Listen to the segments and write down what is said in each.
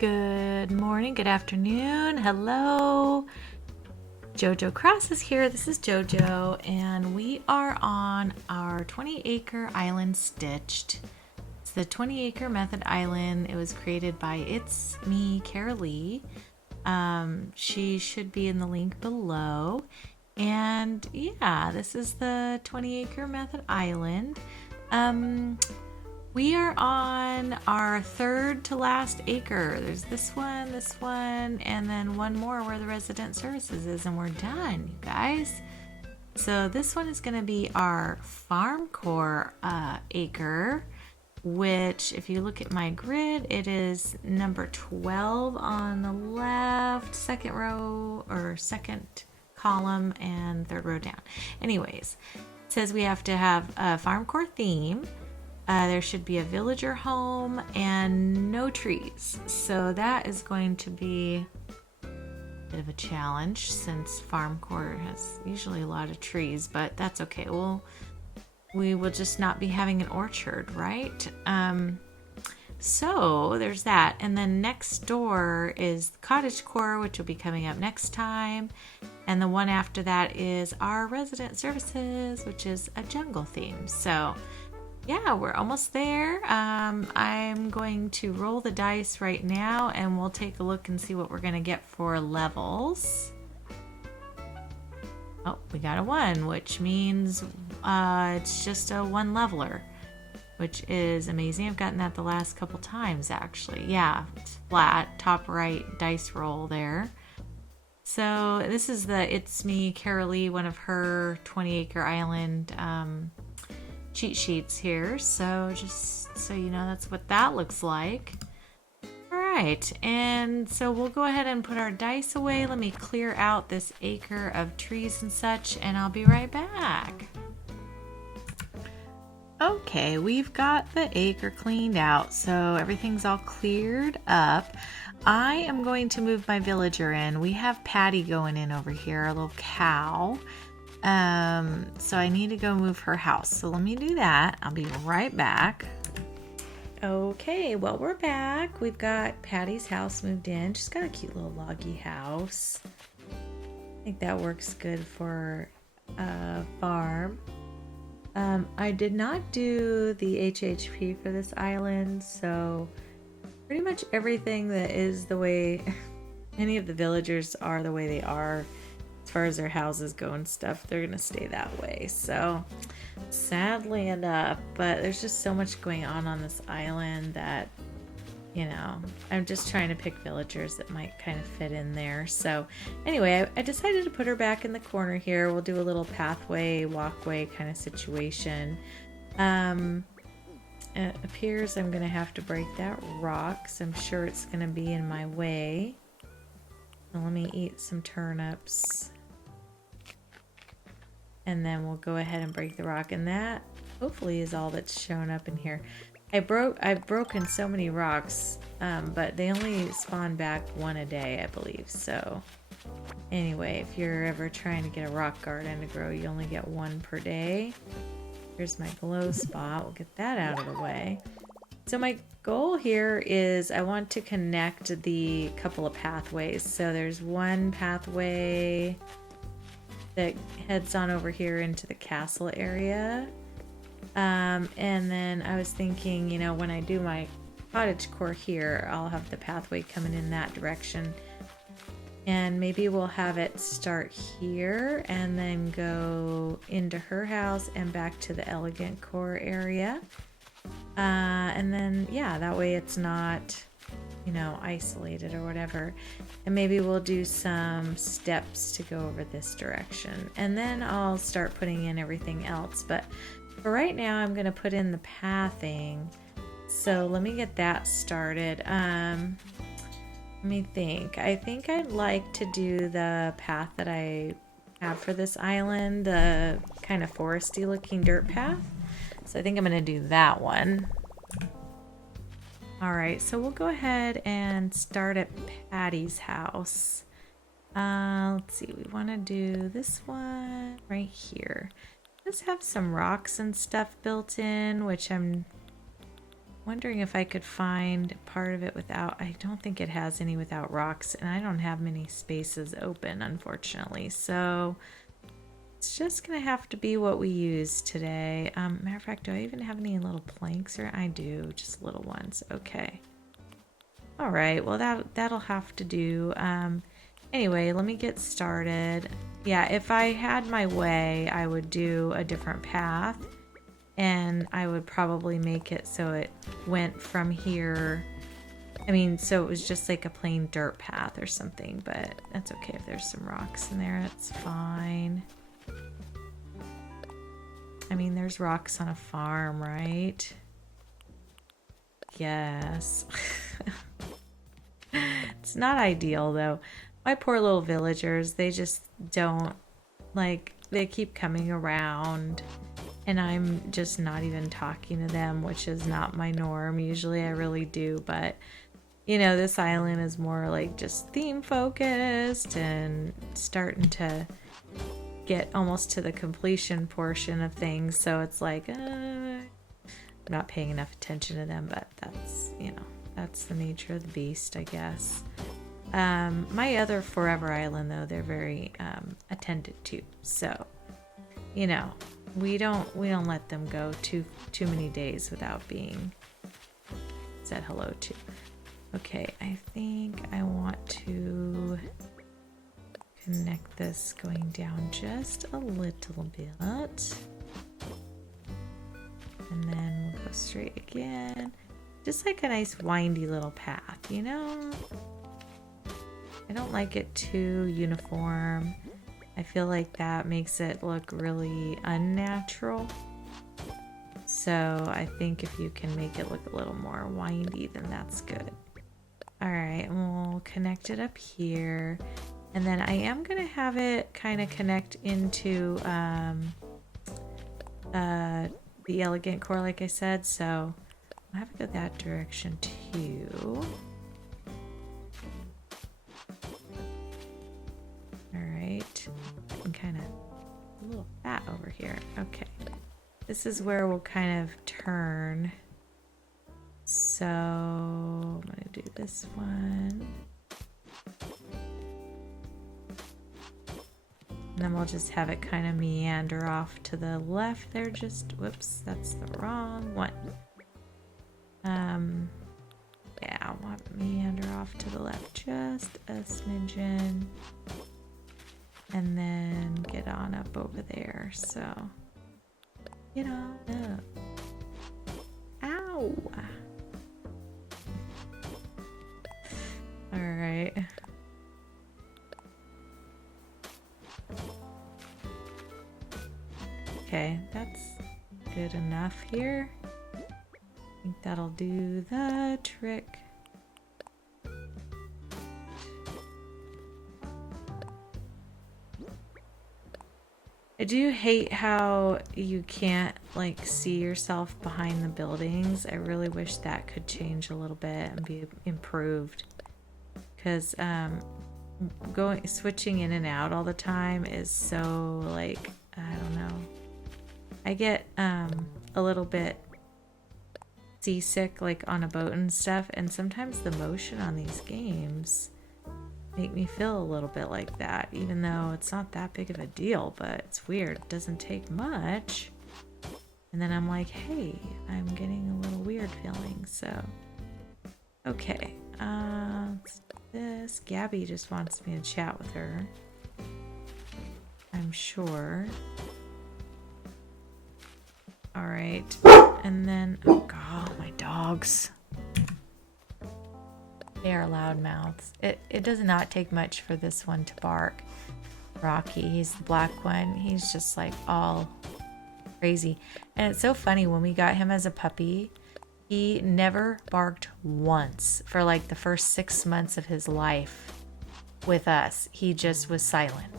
Good morning, good afternoon, hello. Jojo Cross is here. This is Jojo, and we are on our 20-acre island stitched. It's the 20-acre method island. It was created by Me Carraleigh. She should be in the link below. And yeah, this is the 20-acre method island. We are on our third to last acre. There's this one, and then one more where the resident services is, and we're done, you guys. So this one is going to be our Farmcore Acre, which if you look at my grid, it is number 12 on the left, second row or second column and third row down. Anyways, it says we have to have a Farmcore theme. There should be a villager home and no trees. So that is going to be a bit of a challenge since Farmcore has usually a lot of trees, but that's okay. We will just not be having an orchard, right? So there's that. And then next door is cottagecore, which will be coming up next time. And the one after that is our resident services, which is a jungle theme. So yeah, we're almost there. I'm going to roll the dice right now and we'll take a look and see what we're going to get for levels. Oh, we got a 1, which means it's just a 1 leveler, which is amazing. I've gotten that the last couple times, actually. Yeah, it's flat, top right dice roll there. So this is the Me Carraleigh, one of her 20-acre island cheat sheets here, so just so you know, that's what that looks like. All right, and so we'll go ahead and put our dice away. Let me clear out this acre of trees and such, and I'll be right back. Okay, we've got the acre cleaned out, so everything's all cleared up. I am going to move my villager in. We have Patty going in over here, a little cow. So I need to go move her house. So let me do that. I'll be right back. Okay, well, we're back. We've got Patty's house moved in. She's got a cute little loggy house. I think that works good for a farm. I did not do the HHP for this island, so pretty much everything that is the way any of the villagers are the way they are as far as their houses go and stuff, they're gonna stay that way. So sadly enough, but there's just so much going on this island that, you know, I'm just trying to pick villagers that might kind of fit in there. So anyway, I decided to put her back in the corner here. We'll do a little pathway, walkway kind of situation. It appears I'm gonna have to break that rock, so I'm sure it's gonna be in my way. So let me eat some turnips. And then we'll go ahead and break the rock, and that hopefully is all that's shown up in here. I've broken so many rocks, but they only spawn back 1 a day, I believe. So anyway, if you're ever trying to get a rock garden to grow, you only get 1 per day. Here's my glow spot. We'll get that out of the way. So my goal here is I want to connect the couple of pathways. So there's one pathway that heads on over here into the castle area. And then I was thinking, you know, when I do my cottagecore here, I'll have the pathway coming in that direction. And maybe we'll have it start here and then go into her house and back to the elegant core area. And then, yeah, that way it's not, you know, isolated or whatever. And maybe we'll do some steps to go over this direction. And then I'll start putting in everything else. But for right now, I'm going to put in the pathing. So let me get that started. Let me think. I think I'd like to do the path that I have for this island, the kind of foresty looking dirt path. So I think I'm going to do that one. All right, so we'll go ahead and start at Patty's house. Let's see, we want to do this one right here. It does have some rocks and stuff built in, which I'm wondering if I could find part of it without, I don't think it has any without rocks, and I don't have many spaces open, unfortunately. So it's just gonna have to be what we use today. Matter of fact, do I even have any little planks? Or I do, just little ones. Okay. All right, well that'll have to do. Anyway, let me get started. Yeah, if I had my way, I would do a different path, and I would probably make it so it went from here. I mean, so it was just like a plain dirt path or something, but that's okay if there's some rocks in there. It's fine. I mean, there's rocks on a farm, right? Yes. It's not ideal, though. My poor little villagers, they just don't, like, they keep coming around, and I'm just not even talking to them, which is not my norm. Usually I really do, but, you know, this island is more like just theme focused and starting to get almost to the completion portion of things, so it's like I'm not paying enough attention to them, but that's, you know, that's the nature of the beast, I guess. My other forever island, though, they're very attended to, so, you know, we don't let them go too many days without being said hello to. Okay, I think I want to connect this going down just a little bit, and then we'll go straight again, just like a nice windy little path, you know. I don't like it too uniform. I feel like that makes it look really unnatural, so I think if you can make it look a little more windy, then that's good. All right, and we'll connect it up here. And then I am going to have it kind of connect into the elegant core, like I said. So I'll have it go that direction too. All right. And kind of a little fat over here. Okay. This is where we'll kind of turn. So I'm going to do this one. And then we'll just have it kind of meander off to the left there. Just, whoops, that's the wrong one. Yeah, we'll have it meander off to the left just a smidgen. And then get on up over there. So, get on up. Ow! All right. Okay, that's good enough here. I think that'll do the trick. I do hate how you can't like see yourself behind the buildings. I really wish that could change a little bit and be improved, because switching in and out all the time is so, like, I don't know. I get a little bit seasick, like on a boat and stuff, and sometimes the motion on these games make me feel a little bit like that, even though it's not that big of a deal. But it's weird, it doesn't take much, and then I'm like, hey, I'm getting a little weird feeling. So okay, let's do this. Gabby just wants me to chat with her, I'm sure. All right, and then, oh god, my dogs. They are loud mouths. It does not take much for this one to bark. Rocky, he's the black one. He's just like all crazy. And it's so funny, when we got him as a puppy, he never barked once for like the first 6 months of his life with us. He just was silent.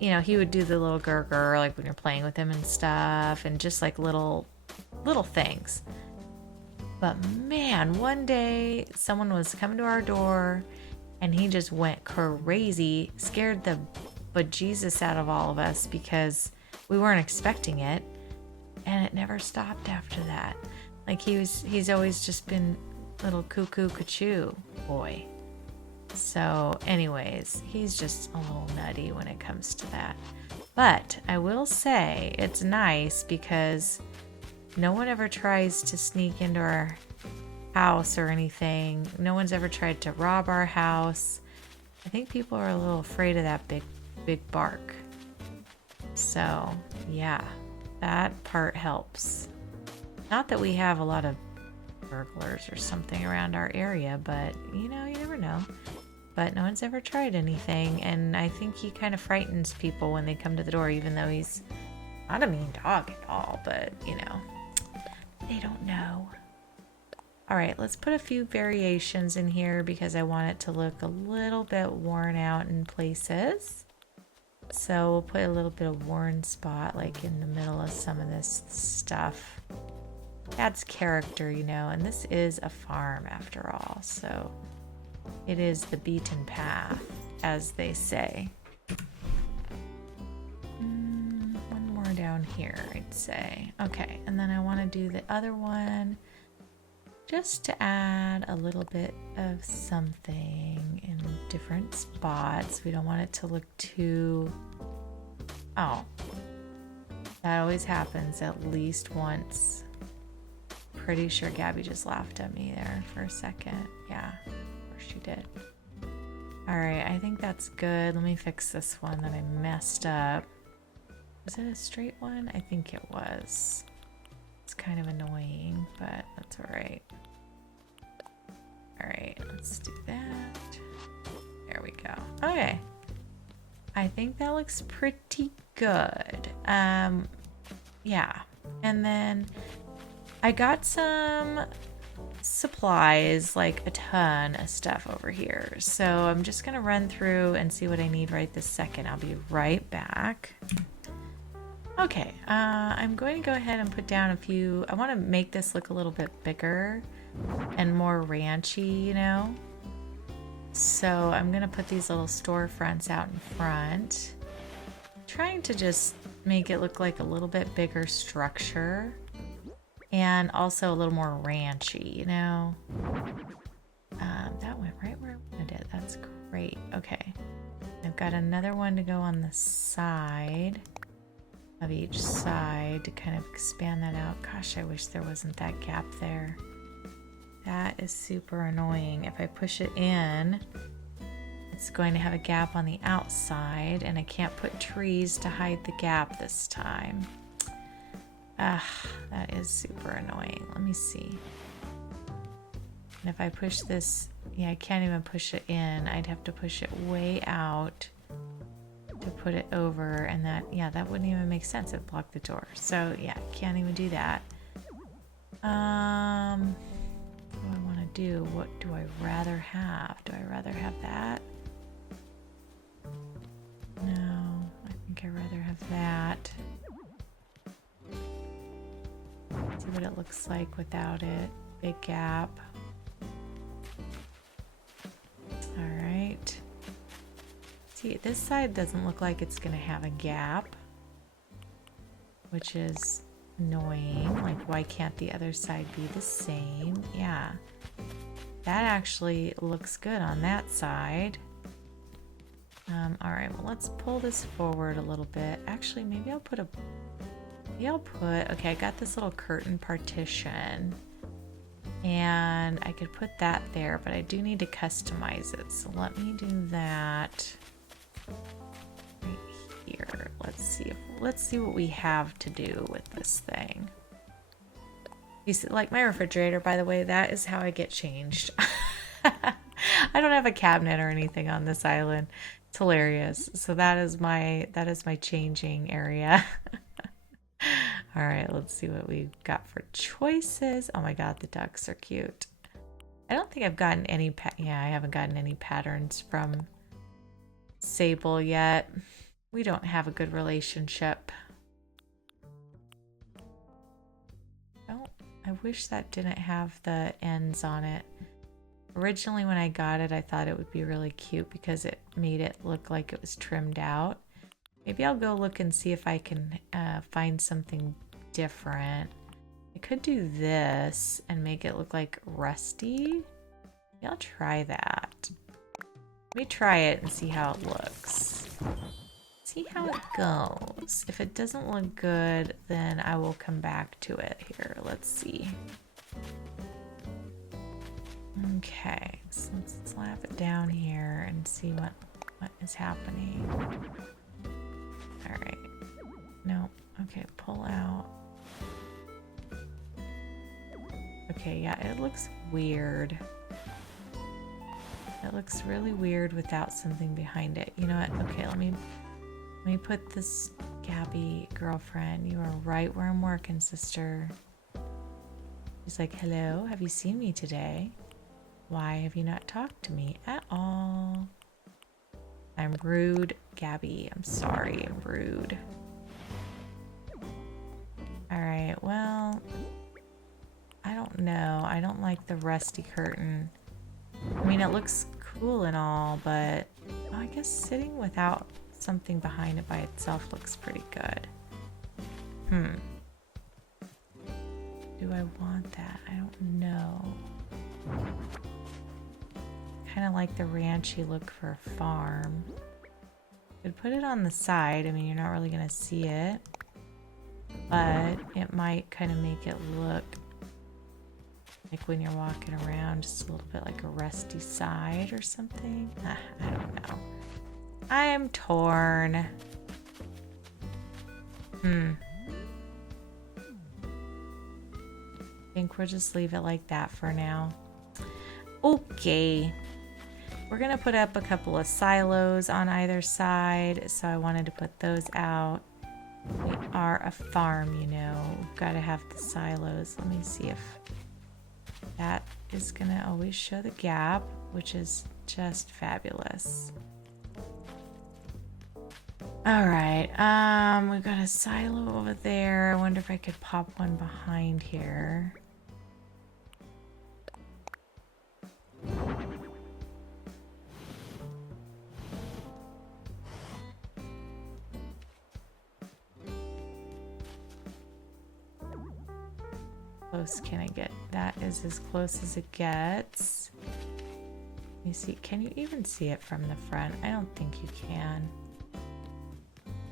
You know, he would do the little gurgur, like when you're playing with him and stuff, and just like little things. But man, one day someone was coming to our door and he just went crazy, scared the bejesus out of all of us because we weren't expecting it, and it never stopped after that. Like he's always just been little cuckoo cachoo boy. So anyways, he's just a little nutty when it comes to that. But I will say it's nice because no one ever tries to sneak into our house or anything. No one's ever tried to rob our house. I think people are a little afraid of that big bark. So yeah, that part helps. Not that we have a lot of burglars or something around our area, but you know, you never know. But no one's ever tried anything, and I think he kind of frightens people when they come to the door, even though he's not a mean dog at all, but you know, they don't know. All right, let's put a few variations in here because I want it to look a little bit worn out in places. So we'll put a little bit of worn spot like in the middle of some of this stuff. Adds character, you know, and this is a farm after all, so it is the beaten path, as they say. One more down here, I'd say. Okay, and then I want to do the other one just to add a little bit of something in different spots. We don't want it to look too... Oh, that always happens at least once. Pretty sure Gabby just laughed at me there for a second. Yeah, of course she did. All right, I think that's good. Let me fix this one that I messed up. Was it a straight one? I think it was. It's kind of annoying, but that's all right. All right, let's do that. There we go. Okay. I think that looks pretty good. Yeah. And then I got some supplies, like a ton of stuff over here. So I'm just going to run through and see what I need right this second. I'll be right back. Okay, I'm going to go ahead and put down a few. I want to make this look a little bit bigger and more ranchy, you know? So I'm going to put these little storefronts out in front. Trying to just make it look like a little bit bigger structure. And also a little more ranchy, you know? That went right where I wanted it. That's great. Okay. I've got another one to go on the side of each side to kind of expand that out. Gosh, I wish there wasn't that gap there. That is super annoying. If I push it in, it's going to have a gap on the outside, and I can't put trees to hide the gap this time. That is super annoying. Let me see. And if I push this, yeah, I can't even push it in. I'd have to push it way out to put it over, and that, yeah, that wouldn't even make sense. It'd block the door. So yeah, can't even do that. What do I want to do? What do I rather have? Do I rather have that? No, I think I'd rather have that. See what it looks like without it. Big gap. All right. See, this side doesn't look like it's gonna have a gap, which is annoying. Like, why can't the other side be the same? Yeah, that actually looks good on that side. All right, well, let's pull this forward a little bit. Actually, maybe I'll put, okay, I got this little curtain partition, and I could put that there, but I do need to customize it. So let me do that right here. Let's see what we have to do with this thing. You see, like my refrigerator, by the way, that is how I get changed. I don't have a cabinet or anything on this island. It's hilarious. So that is my changing area. All right, let's see what we've got for choices. Oh my God, the ducks are cute. I don't think I've gotten any, I haven't gotten any patterns from Sable yet. We don't have a good relationship. Oh, I wish that didn't have the ends on it. Originally when I got it, I thought it would be really cute because it made it look like it was trimmed out. Maybe I'll go look and see if I can find something different. I could do this and make it look like rusty. Maybe I'll try that. Let me try it and see how it looks. See how it goes. If it doesn't look good, then I will come back to it here. Let's see. Okay, so let's slap it down here and see what is happening. All right. No. Okay, pull out. Okay, yeah, it looks weird. It looks really weird without something behind it. You know what? Okay, let me put this Gabby girlfriend. You are right where I'm working, sister. She's like, hello, have you seen me today? Why have you not talked to me at all? I'm rude, Gabby. I'm sorry, I'm rude. All right, well, I don't know. I don't like the rusty curtain. I mean, it looks cool and all, but I guess sitting without something behind it by itself looks pretty good. Do I want that? I don't know. Kind of like the ranchy look for a farm. Could put it on the side. I mean, you're not really gonna see it, but it might kind of make it look like when you're walking around, just a little bit like a rusty side or something. I don't know. I am torn. I think we'll just leave it like that for now. Okay. We're gonna put up a couple of silos on either side, so I wanted to put those out. We are a farm, you know. We've got to have the silos. Let me see if that is gonna always show the gap, which is just fabulous. All right, we've got a silo over there. I wonder if I could pop one behind here. Close can I get? That is as close as it gets. Let me see. Can you even see it from the front? I don't think you can.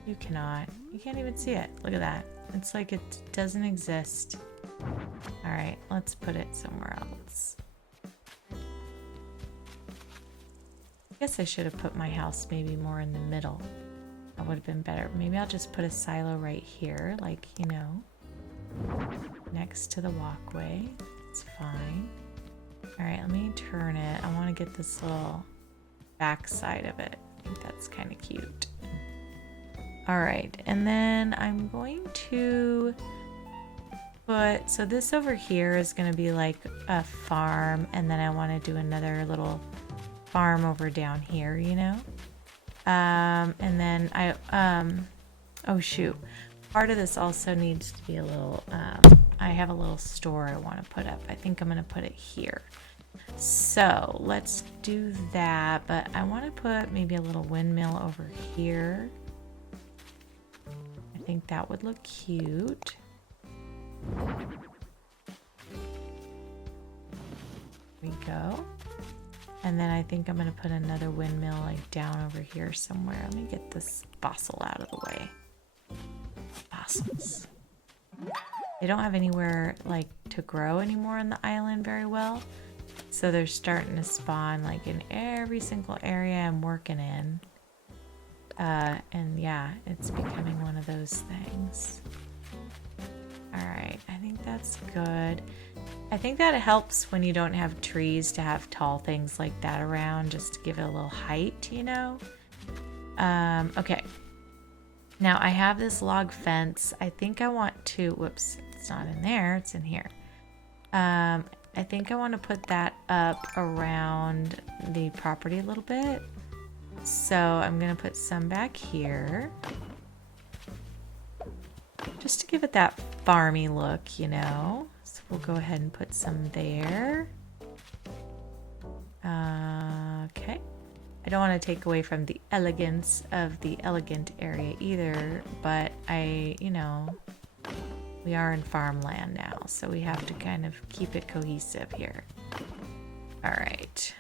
You cannot. You can't even see it. Look at that. It's like it doesn't exist. All right, let's put it somewhere else. I guess I should have put my house maybe more in the middle. That would have been better. Maybe I'll just put a silo right here, like, you know, next to the walkway. It's fine. All right, let me turn it. I want to get this little back side of it. I think that's kind of cute. All right, and then I'm going to put, so this over here is going to be like a farm, and then I want to do another little farm over down here, you know? And then oh shoot. Part of this also needs to be a little, I have a little store I want to put up. I think I'm going to put it here. So let's do that, but I want to put maybe a little windmill over here. I think that would look cute. There we go. And then I think I'm going to put another windmill like down over here somewhere. Let me get this fossil out of the way. Fossils. They don't have anywhere like to grow anymore on the island very well. So they're starting to spawn like in every single area I'm working in. And yeah, it's becoming one of those things. All right, I think that's good. I think that it helps when you don't have trees to have tall things like that around, just to give it a little height, you know? Okay. Now I have this log fence. I think I want to, whoops, it's not in there, it's in here. I think I want to put that up around the property a little bit. So I'm going to put some back here. Just to give it that farmy look, you know. So we'll go ahead and put some there. Okay. I don't want to take away from the elegance of the elegant area either, but I, you know, we are in farmland now, so we have to kind of keep it cohesive here. All right.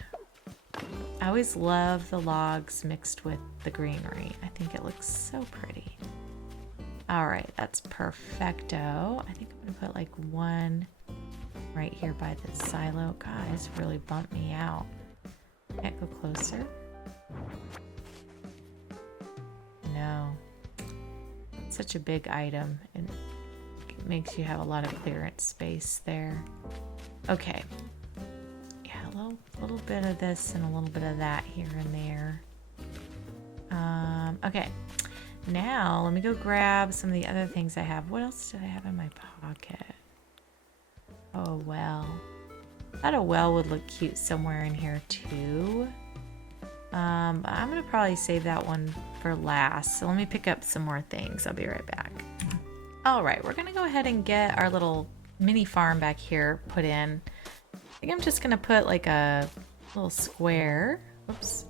I always love the logs mixed with the greenery. I think it looks so pretty. All right, that's perfecto. I think I'm gonna put like one right here by the silo. God, it's really bumped me out. Can't go closer. No. Such a big item. It makes you have a lot of clearance space there. Okay. Yeah, a little bit of this and a little bit of that here and there. Okay. Now, let me go grab some of the other things I have. What else did I have in my pocket? Oh, well. I thought a well would look cute somewhere in here, too. I'm going to probably save that one for last. So let me pick up some more things. I'll be right back. All right, we're going to go ahead and get our little mini farm back here put in. I think I'm just going to put like a little square. Oops.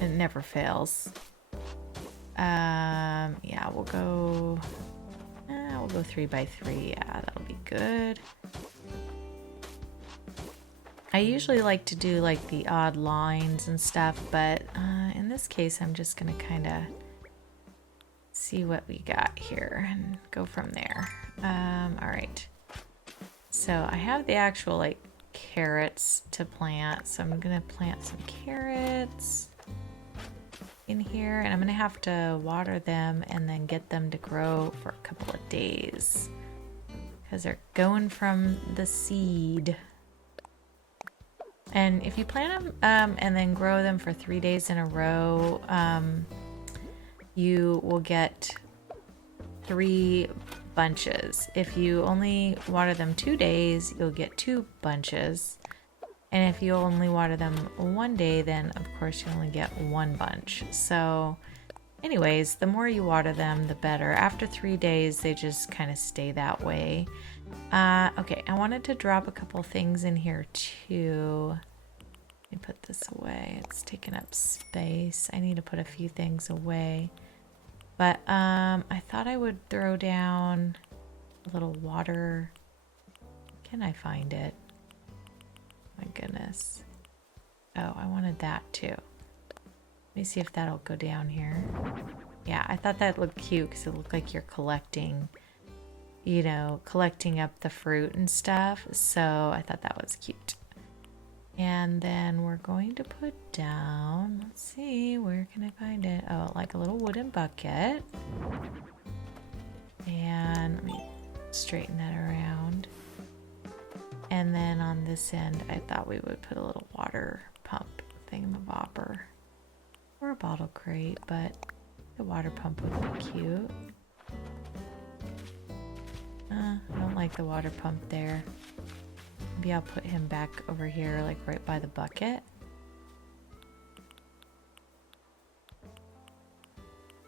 It never fails. Yeah, we'll go 3 by 3. Yeah, that'll be good. I usually like to do like the odd lines and stuff, but in this case, I'm just gonna kind of see what we got here and go from there. All right. So I have the actual like carrots to plant, so I'm gonna plant some carrots in here, and I'm gonna have to water them and then get them to grow for a couple of days because they're going from the seed. And if you plant them and then grow them for 3 days in a row, you will get 3 bunches. If you only water them 2 days, you'll get 2 bunches. And if you only water them 1 day, then of course you only get 1 bunch. So anyways, the more you water them, the better. After 3 days, they just kind of stay that way. Okay, I wanted to drop a couple things in here too. Let me put this away. It's taking up space. I need to put a few things away. But I thought I would throw down a little water. Can I find it? My goodness. Oh, I wanted that too. Let me see if that'll go down here. Yeah, I thought that looked cute because it looked like you're collecting, you know, collecting up the fruit and stuff. So I thought that was cute. And then we're going to put down, let's see, where can I find it? Oh, like a little wooden bucket. And let me straighten that around. And then on this end, I thought we would put a little water pump thingamabobber. Or a bottle crate, but the water pump would look cute. I don't like the water pump there. Maybe I'll put him back over here, like right by the bucket.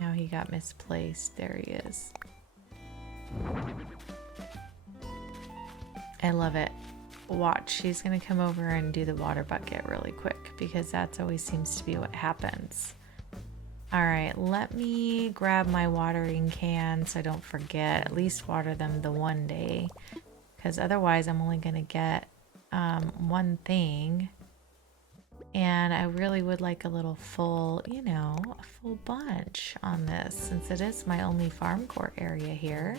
Now he got misplaced. There he is. I love it. Watch, she's gonna come over and do the water bucket really quick because that's always seems to be what happens. All right, let me grab my watering can so I don't forget. At least water them the 1 day, because otherwise I'm only gonna get one thing, and I really would like a little full, you know, a full bunch on this since it is my only Farmcore area here.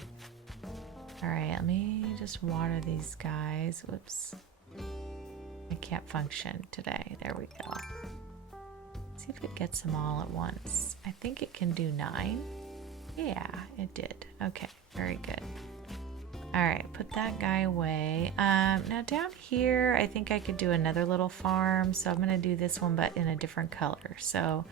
All right, let me just water these guys. Whoops. I can't function today. There we go. See if it gets them all at once. I think it can do 9. Yeah, it did. Okay, very good. All right, put that guy away. Now down here, I think I could do another little farm. So I'm gonna do this one, but in a different color. So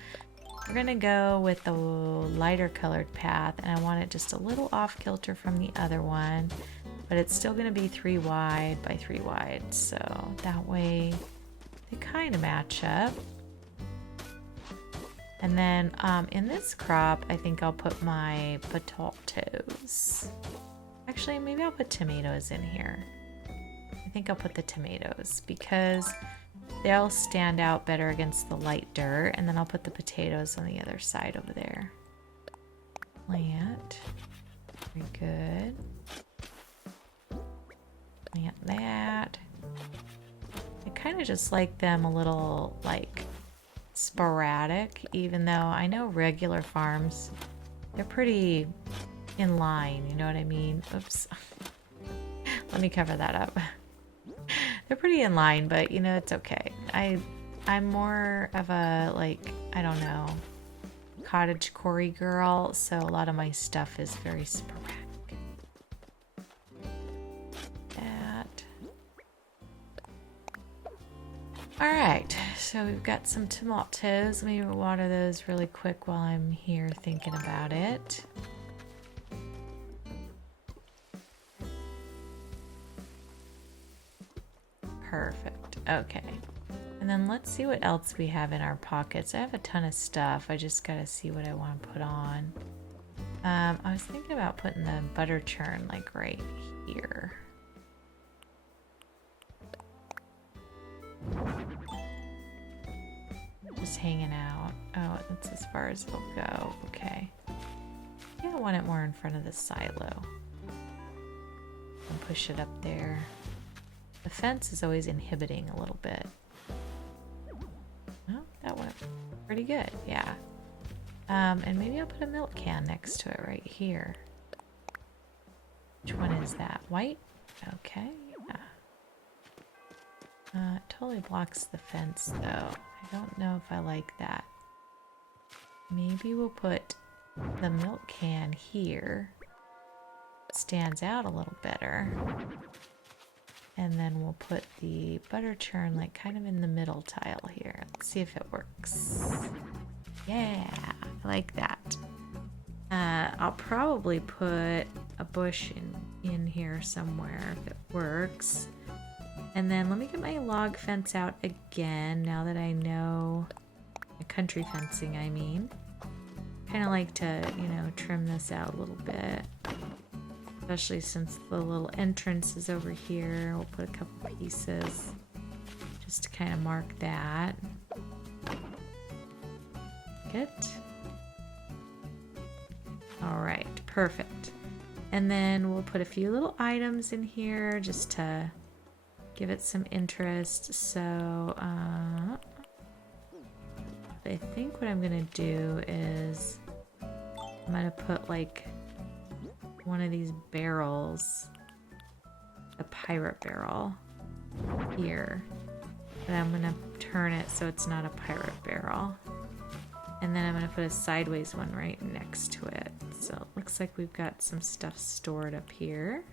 we're gonna go with the lighter colored path, and I want it just a little off kilter from the other one, but it's still gonna be 3 wide by 3 wide. So that way they kind of match up. And then in this crop, I think I'll put my potatoes. Actually, maybe I'll put tomatoes in here. I think I'll put the tomatoes because they'll stand out better against the light dirt. And then I'll put the potatoes on the other side over there. Plant. Very good. Plant that. I kind of just like them a little, like, sporadic, even though I know regular farms, they're pretty in line, you know what I mean? Oops. Let me cover that up. They're pretty in line, but you know, it's okay. I'm more of a, like, I don't know, cottage core girl, so a lot of my stuff is very sporadic. That. Alright, so we've got some tomatoes. Let me water those really quick while I'm here thinking about it. Perfect. Okay. And then let's see what else we have in our pockets. I have a ton of stuff. I just gotta see what I want to put on. I was thinking about putting the butter churn like right here. Just hanging out. Oh, that's as far as it'll go. Okay. Yeah, I want it more in front of the silo. And push it up there. The fence is always inhibiting a little bit. Well, that went pretty good, yeah. And maybe I'll put a milk can next to it right here. Which one is that? White? Okay, yeah. It totally blocks the fence though. I don't know if I like that. Maybe we'll put the milk can here. It stands out a little better. And then we'll put the butter churn like kind of in the middle tile here. Let's see if it works. Yeah, I like that. I'll probably put a bush in here somewhere if it works. And then let me get my log fence out again now that I know my country fencing, I mean. Kind of like to, you know, trim this out a little bit. Especially since the little entrance is over here. We'll put a couple pieces just to kind of mark that. Good. All right, perfect. And then we'll put a few little items in here just to give it some interest. So I think what I'm gonna do is I'm gonna put like one of these barrels, a pirate barrel here, and I'm gonna turn it so it's not a pirate barrel, and then I'm gonna put a sideways one right next to it. So it looks like we've got some stuff stored up here.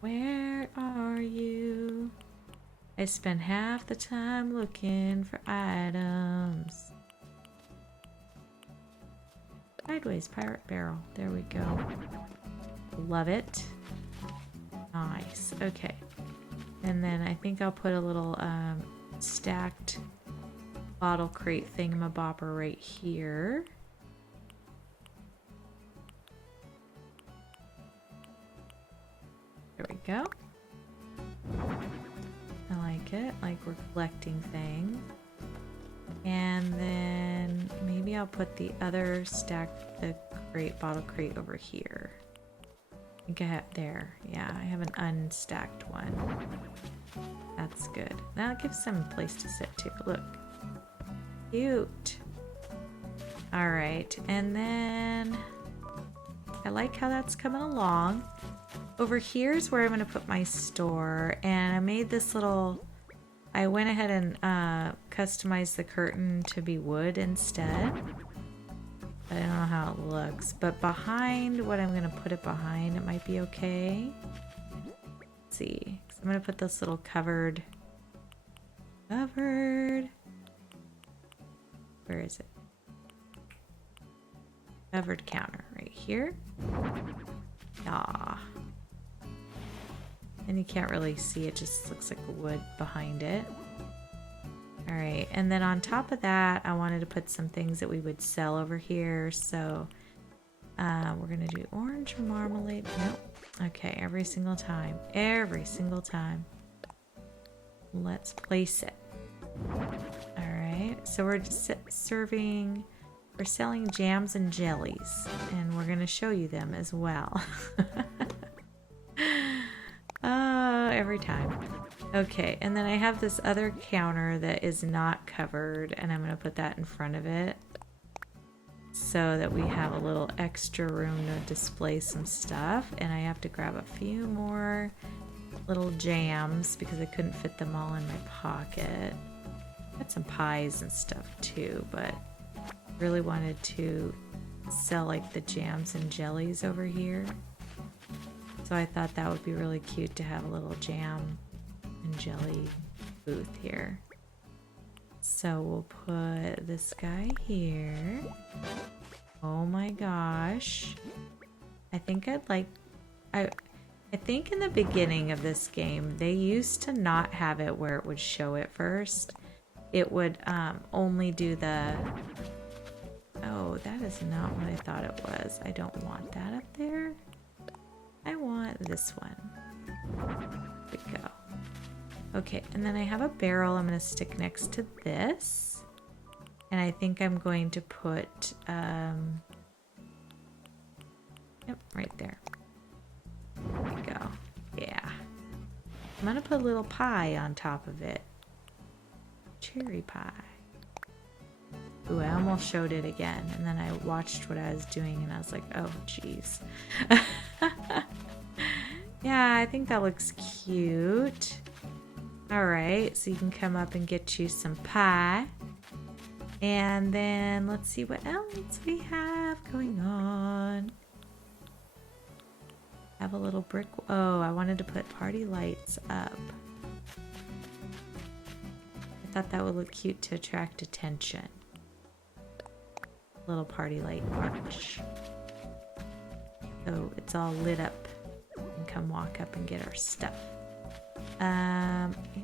Where are you? I spend half the time looking for items. Sideways pirate barrel. There we go. Love it. Nice. Okay. And then I think I'll put a little stacked bottle crate thingamabobber right here. There we go. I like it. Like we're collecting things. And then maybe I'll put the other the bottle crate over here. I think I have there. Yeah, I have an unstacked one. That's good. That gives some place to sit too. Look. Cute. All right, and then I like how that's coming along. Over here is where I'm going to put my store, and I made this little, I went ahead and customized the curtain to be wood instead. I don't know how it looks, but behind what I'm going to put it behind, it might be okay. Let's see. So I'm going to put this little covered, where is it? Covered counter right here. Ah. And you can't really see, it just looks like wood behind it. All right, and then on top of that, I wanted to put some things that we would sell over here. So we're gonna do orange marmalade. Nope. Okay, every single time. Let's place it. All right, so we're just serving We're selling jams and jellies, and we're going to show you them as well. Every time. Okay, and then I have this other counter that is not covered, and I'm going to put that in front of it so that we have a little extra room to display some stuff. And I have to grab a few more little jams because I couldn't fit them all in my pocket. I had some pies and stuff too, but really wanted to sell like the jams and jellies over here. So I thought that would be really cute to have a little jam and jelly booth here. So we'll put this guy here. Oh my gosh. I think I'd like... I think in the beginning of this game, they used to not have it where it would show it first. It would only do the... Oh, that is not what I thought it was. I don't want that up there. I want this one. There we go. Okay, and then I have a barrel I'm going to stick next to this. And I think I'm going to put... Yep, right there. There we go. Yeah. I'm going to put a little pie on top of it. Cherry pie. Ooh, I almost showed it again, and then I watched what I was doing, and I was like, oh, jeez. Yeah, I think that looks cute. All right, so you can come up and get you some pie. And then let's see what else we have going on. Have a little brick. Oh, I wanted to put party lights up. I thought that would look cute to attract attention. Little party light arch. So it's all lit up. And come walk up and get our stuff. You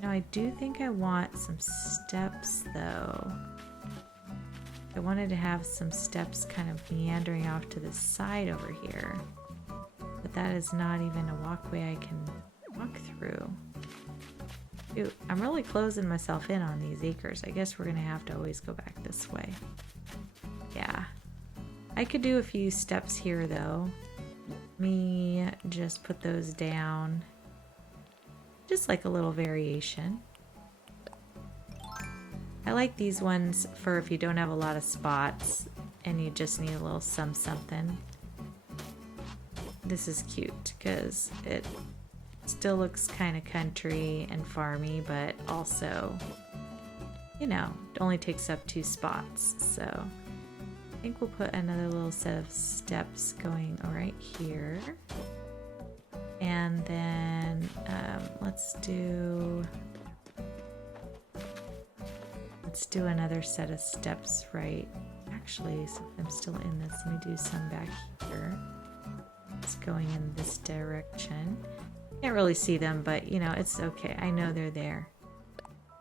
know, I do think I want some steps though. I wanted to have some steps kind of meandering off to the side over here. But that is not even a walkway I can walk through. Dude, I'm really closing myself in on these acres. I guess we're gonna have to always go back this way. Yeah. I could do a few steps here though. Me just put those down. Just like a little variation. I like these ones for if you don't have a lot of spots and you just need a little something. This is cute because it still looks kind of country and farmy, but also, you know, it only takes up 2 spots. So I think we'll put another little set of steps going right here. And then let's do another set of steps right. Actually, so I'm still in this. Let me do some back here. It's going in this direction. Can't really see them, but you know, it's okay. I know they're there.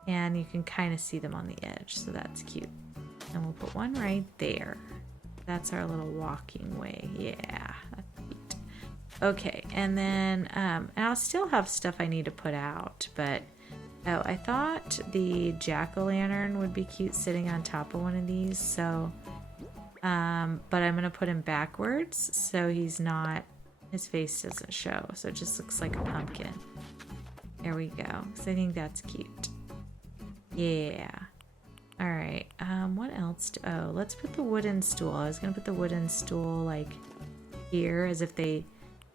And you can kind of see them on the edge, so that's cute. And we'll put one right there. That's our little walking way. Yeah, that's cute. Okay, and then and I'll still have stuff I need to put out, but oh, I thought the jack-o'-lantern would be cute sitting on top of one of these, so but I'm gonna put him backwards so he's not, his face doesn't show, so it just looks like a pumpkin. There we go. So I think that's cute. Yeah. All right. What else? Oh, let's put the wooden stool. I was gonna put the wooden stool like here, as if they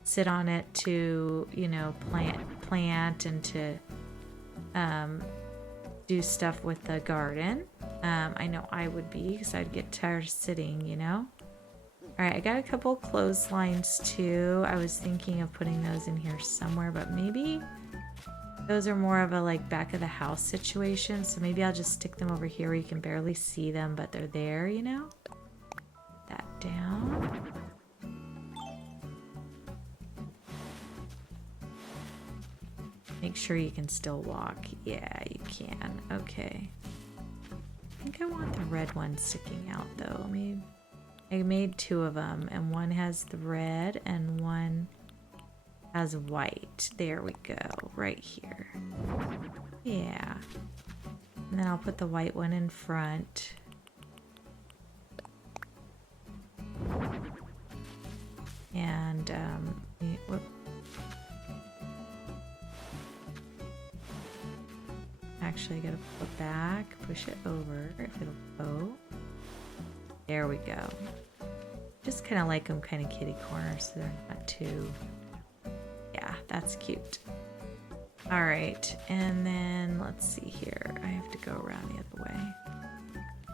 sit on it to, you know, plant and to do stuff with the garden. I know I would be, because I'd get tired of sitting, you know. All right, I got a couple clotheslines too. I was thinking of putting those in here somewhere, but maybe those are more of a like back of the house situation. So maybe I'll just stick them over here where you can barely see them, but they're there, you know. Put that down. Make sure you can still walk. Yeah, you can. Okay. I think I want the red one sticking out though. I made 2 of them, and one has the red and one has white. There we go, right here. Yeah. And then I'll put the white one in front. And whoop. Actually, I gotta pull it back, push it over if it'll go. There we go. Just kind of like them kind of kitty corners, so they're not too. Yeah, that's cute. All right, and then let's see here. I have to go around the other way.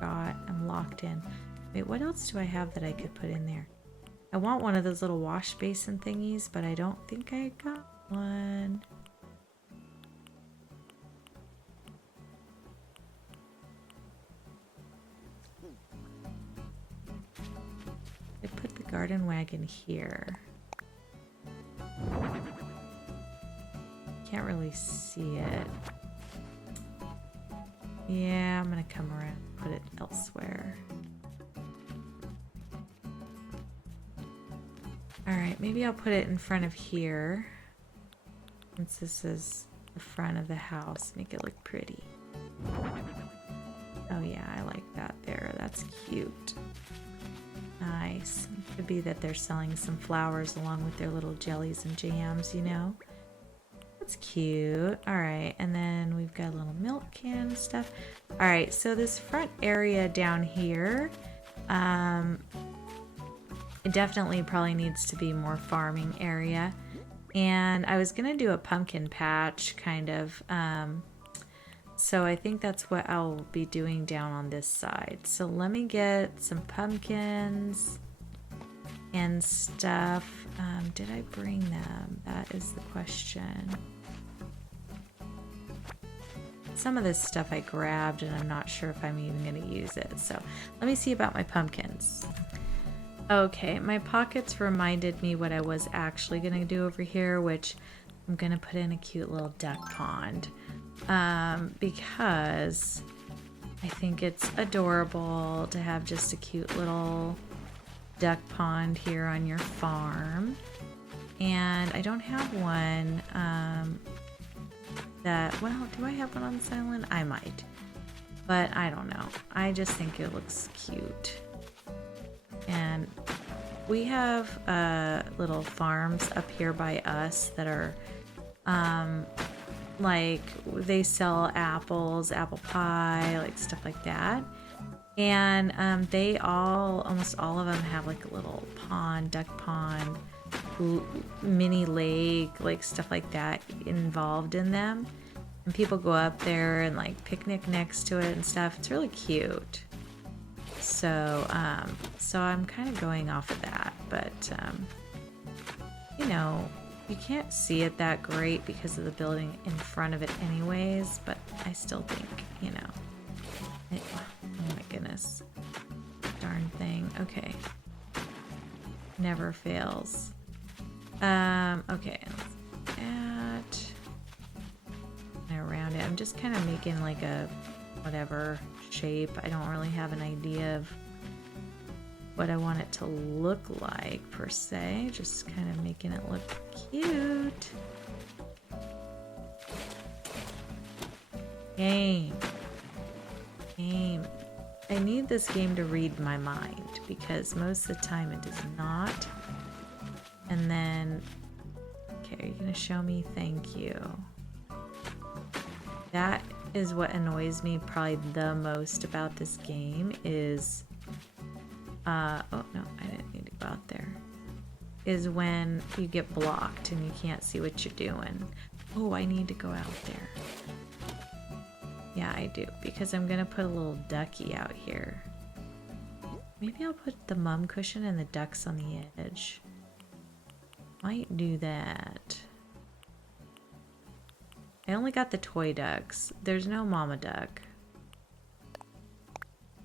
I'm locked in. Wait, what else do I have that I could put in there? I want one of those little wash basin thingies, but I don't think I got one. I put the garden wagon here. Can't really see it. Yeah, I'm gonna come around and put it elsewhere. Alright, maybe I'll put it in front of here. Since this is the front of the house, make it look pretty. Oh yeah, I like that there. That's cute. Nice. Could be that they're selling some flowers along with their little jellies and jams, you know? That's cute. Alright, and then we've got a little milk can and stuff. Alright, so this front area down here, it definitely probably needs to be more farming area. And I was gonna do a pumpkin patch, kind of. So I think that's what I'll be doing down on this side. So let me get some pumpkins and stuff. Did I bring them? That is the question. Some of this stuff I grabbed and I'm not sure if I'm even going to use it. So let me see about my pumpkins. Okay, my pockets reminded me what I was actually going to do over here, which I'm going to put in a cute little duck pond. Because I think it's adorable to have just a cute little duck pond here on your farm. And I don't have one well, do I have one on this island? I might, but I don't know. I just think it looks cute. And we have little farms up here by us that are like they sell apples, apple pie, like stuff like that. And they almost all of them have like a little pond, duck pond, mini lake, like stuff like that involved in them. And people go up there and like picnic next to it and stuff. It's really cute. So I'm kind of going off of that, but you know, you can't see it that great because of the building in front of it anyways, but I still think, you know, oh my goodness, darn thing. Okay, never fails. Okay, let's add around it. I'm just kind of making like a whatever shape. I don't really have an idea of what I want it to look like per se, just kind of making it look cute. Game. I need this game to read my mind because most of the time it does not. And then, okay, are you gonna show me? Thank you. That is what annoys me probably the most about this game is oh no, I didn't need to go out there. Is when you get blocked and you can't see what you're doing. Oh, I need to go out there. Yeah, I do, because I'm gonna put a little ducky out here. Maybe I'll put the mum cushion and the ducks on the edge. Might do that. I only got the toy ducks. There's no mama duck.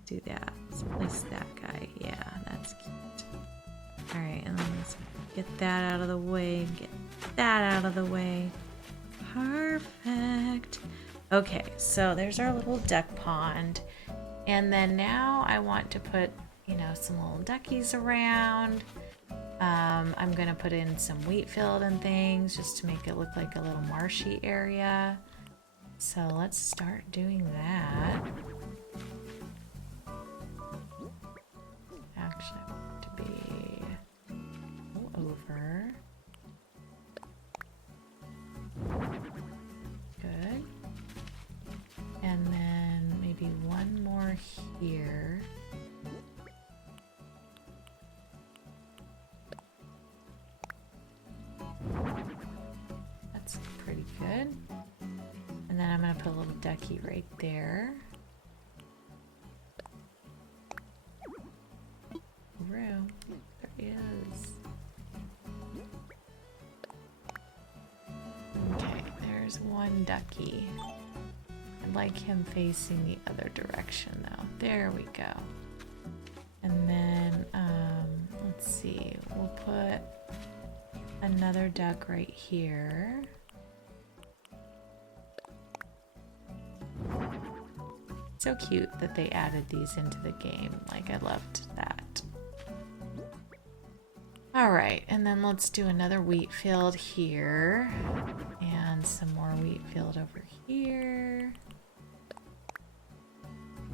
Do that. Let's place that guy. Yeah, that's cute. Alright, and then let's get that out of the way. Get that out of the way. Perfect. Okay, so there's our little duck pond. And then now I want to put, you know, some little duckies around. I'm gonna put in some wheat field and things just to make it look like a little marshy area. So let's start doing that. Actually, I want it to be over. Good. And then maybe one more here. That's pretty good. And then I'm gonna put a little ducky right there. Room. There he is. Okay, there's one ducky. I'd like him facing the other direction though. There we go. And then, let's see, we'll put another duck right here. So cute that they added these into the game. Like, I loved that. All right, and then let's do another wheat field here. And some more wheat field over here.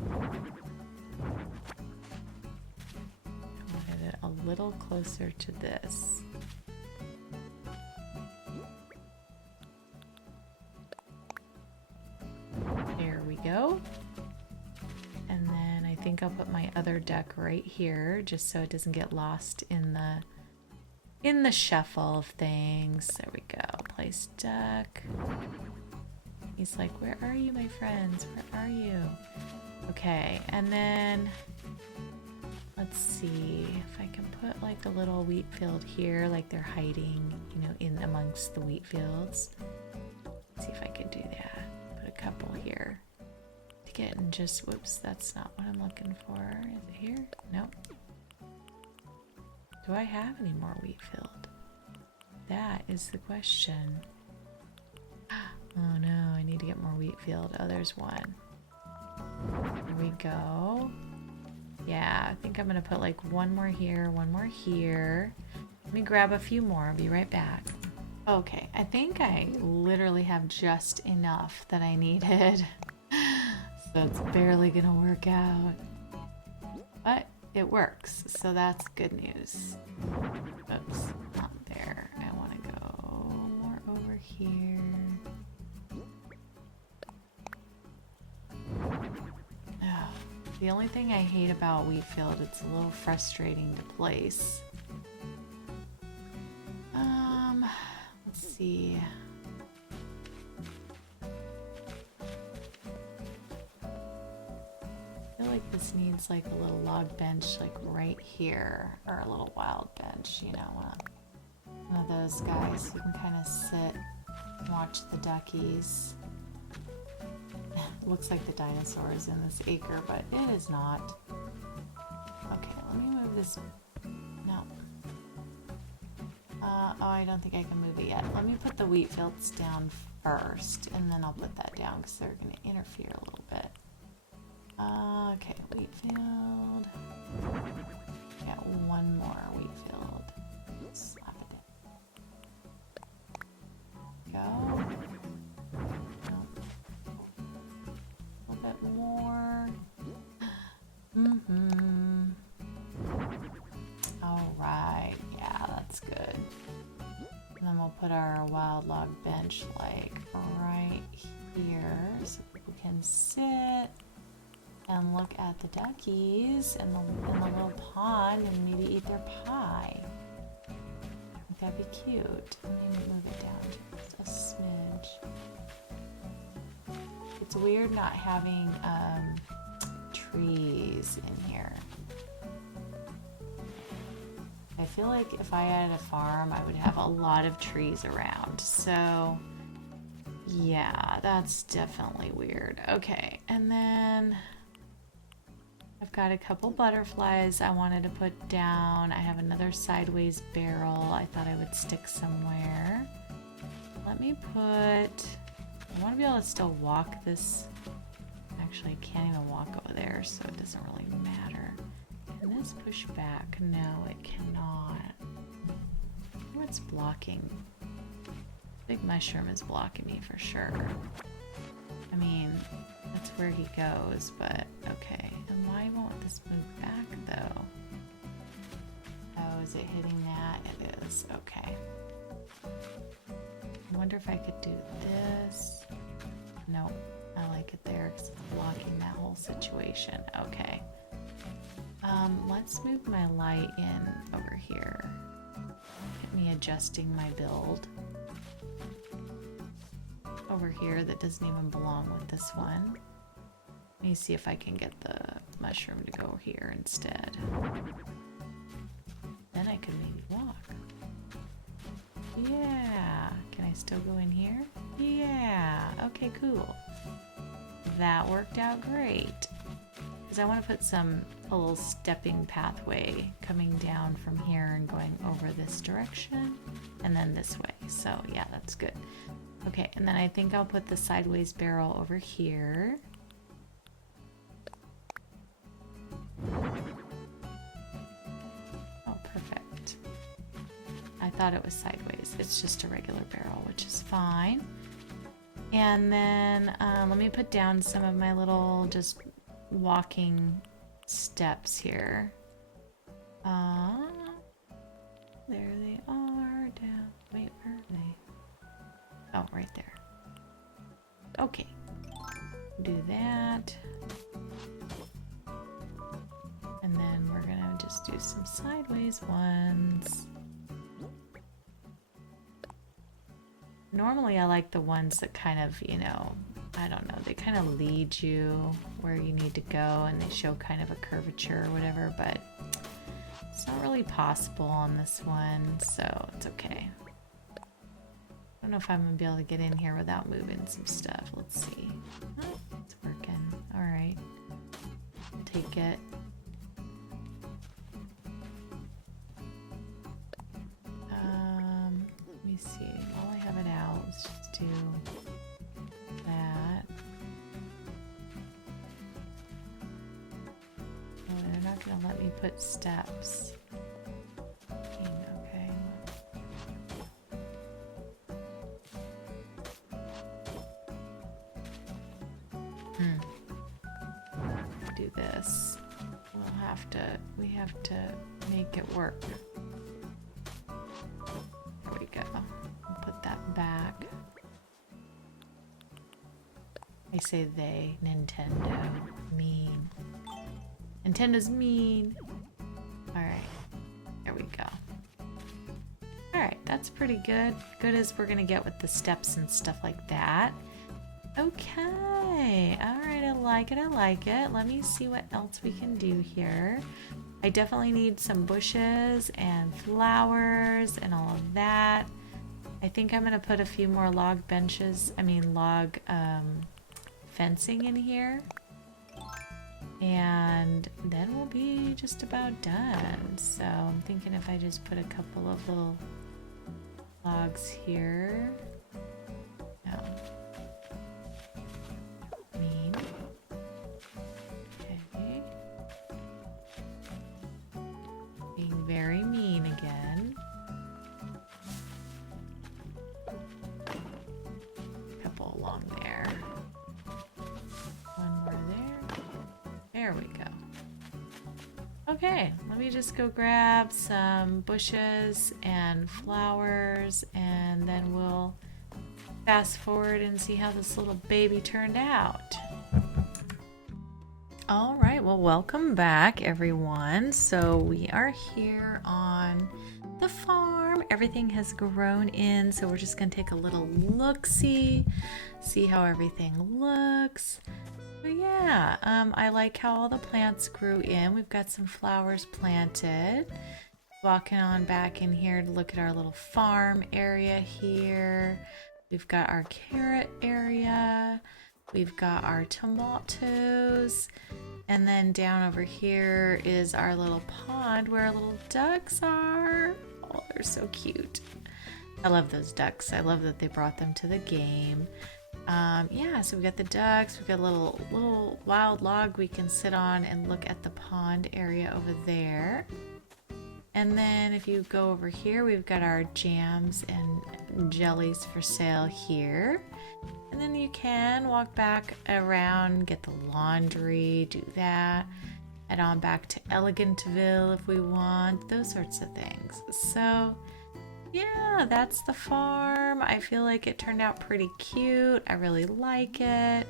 I'll get it a little closer to this. There we go. And then I think I'll put my other duck right here just so it doesn't get lost in the shuffle of things. There we go. Place duck. He's like, where are you, my friends? Where are you? Okay, and then let's see if I can put like a little wheat field here, like they're hiding, you know, in amongst the wheat fields. Let's see if I can do that. Put a couple here. To get in just, whoops, that's not what I'm looking for. Is it here? Nope. Do I have any more wheat field? That is the question. Oh no, I need to get more wheat field. Oh, there's one. There we go. Yeah, I think I'm gonna put like one more here, one more here. Let me grab a few more. I'll be right back. Okay, I think I literally have just enough that I needed. So it's barely gonna work out. But it works, so that's good news. Oops, not there. I want to go more over here. Oh, the only thing I hate about wheat field, it's a little frustrating to place. Let's see. I feel like this needs like a little log bench like right here, or a little wild bench, you know, one of those guys you can kind of sit and watch the duckies. It looks like the dinosaur is in this acre, but it is not. Okay, let me move this. No. Oh, I don't think I can move it yet. Let me put the wheat fields down first, and then I'll put that down because they're going to interfere a little bit. Okay, wheat field. Got one more wheat field. Slap it in. Go. Nope. A little bit more. Alright, yeah, that's good. And then we'll put our wild log bench like right here so people can sit and look at the duckies in the little pond and maybe eat their pie. I think that'd be cute. Let me move it down just a smidge. It's weird not having trees in here. I feel like if I had a farm, I would have a lot of trees around. So yeah, that's definitely weird. Okay, and then I've got a couple butterflies I wanted to put down. I have another sideways barrel I thought I would stick somewhere. Let me put, I want to be able to still walk this. Actually, I can't even walk over there, so it doesn't really matter. Can this push back? No, it cannot. What's blocking? Big mushroom is blocking me for sure. I mean, that's where he goes, but okay. And why won't this move back though? Oh, is it hitting that? It is. Okay. I wonder if I could do this. Nope. I like it there because it's blocking that whole situation. Okay. Let's move my light in over here. Get me adjusting my build. Over here that doesn't even belong with this one. Let me see if I can get the mushroom to go here instead. Then I could maybe walk. Yeah. Can I still go in here? Yeah. Okay, cool. That worked out great. Because I want to put a little stepping pathway coming down from here and going over this direction and then this way. So yeah, that's good. Okay, and then I think I'll put the sideways barrel over here. Oh, perfect. I thought it was sideways. It's just a regular barrel, which is fine. And then let me put down some of my little just walking steps here. There they are down. Wait, where are they? Oh, right there. Okay. Do that. And then we're gonna just do some sideways ones. Normally I like the ones that kind of, you know, I don't know, they kind of lead you where you need to go and they show kind of a curvature or whatever, but it's not really possible on this one, so it's okay. I don't know if I'm gonna be able to get in here without moving some stuff. Let's see. Oh, it's working. All right. Take it. Let me see. While I have it out, let's just do that. Oh, they're not gonna let me put steps. Okay. Do this. We have to make it work. There we go. I'll put that back. I say they, Nintendo. Mean. Nintendo's mean. Alright. There we go. Alright, that's pretty good. Good as we're gonna get with the steps and stuff like that. Okay. Alright, I like it. I like it. Let me see what else we can do here. I definitely need some bushes and flowers and all of that. I think I'm gonna put a few more log fencing in here. And then we'll be just about done. So I'm thinking if I just put a couple of little logs here. No. Mean. Okay. Being very mean again. Couple along there. One more there. There we go. Okay, let me just go grab some bushes and flowers and then we'll fast forward and see how this little baby turned out. All right, well, welcome back, everyone. So we are here on the farm. Everything has grown in, so we're just gonna take a little look-see, see how everything looks. But yeah, I like how all the plants grew in. We've got some flowers planted. Walking on back in here to look at our little farm area here. We've got our carrot area. We've got our tomatoes. And then down over here is our little pond where our little ducks are. Oh, they're so cute. I love those ducks. I love that they brought them to the game. Yeah, so we got the ducks. We've got a little wild log we can sit on and look at the pond area over there. And then if you go over here, we've got our jams and jellies for sale here. And then you can walk back around, get the laundry, do that. head on back to Elegantville if we want, those sorts of things. So yeah, that's the farm. I feel like it turned out pretty cute. I really like it.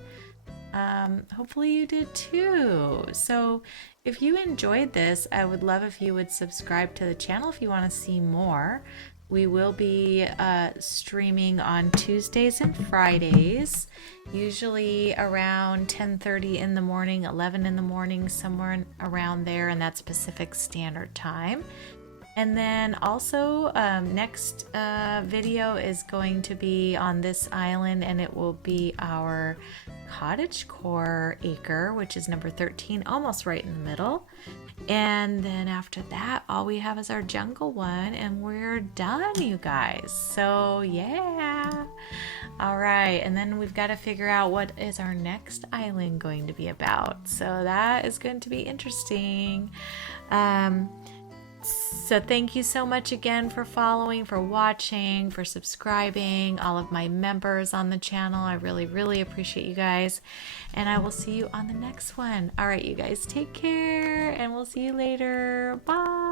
Hopefully you did too. So if you enjoyed this, I would love if you would subscribe to the channel if you want to see more. We will be streaming on Tuesdays and Fridays, usually around 10:30 in the morning, 11 in the morning, somewhere around there, and that's Pacific Standard Time. And then also next video is going to be on this island, and it will be our cottagecore acre, which is number 13, almost right in the middle. And then after that, all we have is our jungle one, and we're done, you guys. So yeah. All right, and then we've got to figure out what is our next island going to be about. So that is going to be interesting. So thank you so much again for following, for watching, for subscribing, all of my members on the channel. I really, really appreciate you guys. And I will see you on the next one. All right, you guys, take care, and we'll see you later. Bye.